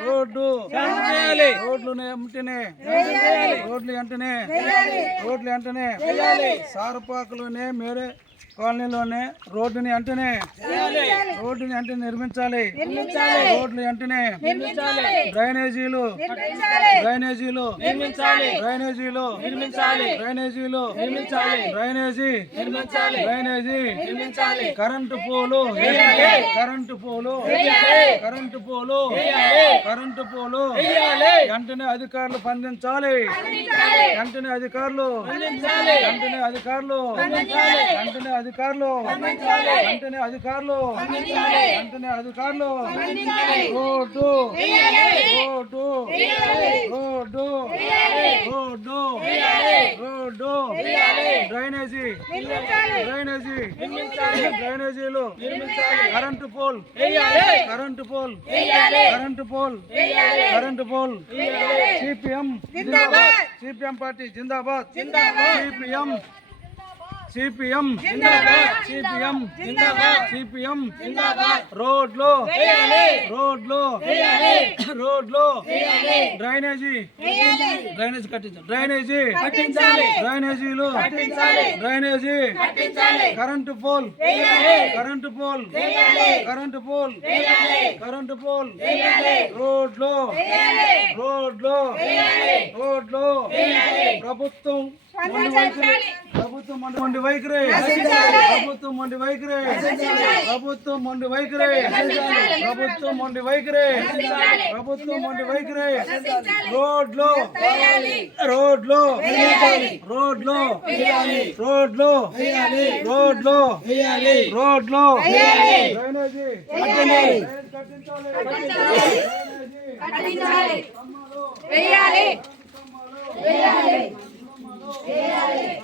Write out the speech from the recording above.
రోడ్లు వెంటనే రోడ్లు వెంటనే రోడ్లు వెంటనే సారపాకులోనే మేరే. కాలనీలోనే రోడ్డుని వెంటనే రోడ్డుని వెంటనే నిర్మించాలి. రోడ్లు వెంటనే డ్రైనేజీలు. డ్రైనేజీలు. డ్రైనేజీలు. డ్రైనేజీలు. Drainage. Drainage. Current pole. Current pole. Current pole. Current pole. వెంటనే అధికారులు స్పందించాలి. వెంటనే అధికారులు. వెంటనే అధికారులు. వెంటనే అధికారులు. వెంటనే అధికారులు. వెంటనే అధికారులు. Road. Road. Road. Road. Road. Drainage. Drainage. డ్రైనేజీలు. Current pole. Current pole. Current pole. Current pole. CPM CPM party జిందాబాద్. సిపిఎం సిపిఎం సిపిఎం సిపిఎం రోడ్లు రోడ్లు రోడ్లు డ్రైనేజీ డ్రైనేజీ కట్టించాలి. డ్రైనేజీ డ్రైనేజీలు drainage current pole current pole current pole current pole రోడ్లు రోడ్లు రోడ్లు ప్రభుత్వం ప్రభుత్వం మొండి- వైఖరి. ప్రభుత్వం మొండి వైఖరి. ప్రభుత్వం మొండి వైఖరి. ప్రభుత్వం మొండి వైఖరి. ప్రభుత్వం మొండి వైఖరి. రోడ్లు. రోడ్లు. రోడ్లు. రోడ్లు. రోడ్లు. రోడ్లు. డ్రైనేజ్. కట్టించాలి. Véale. Véale.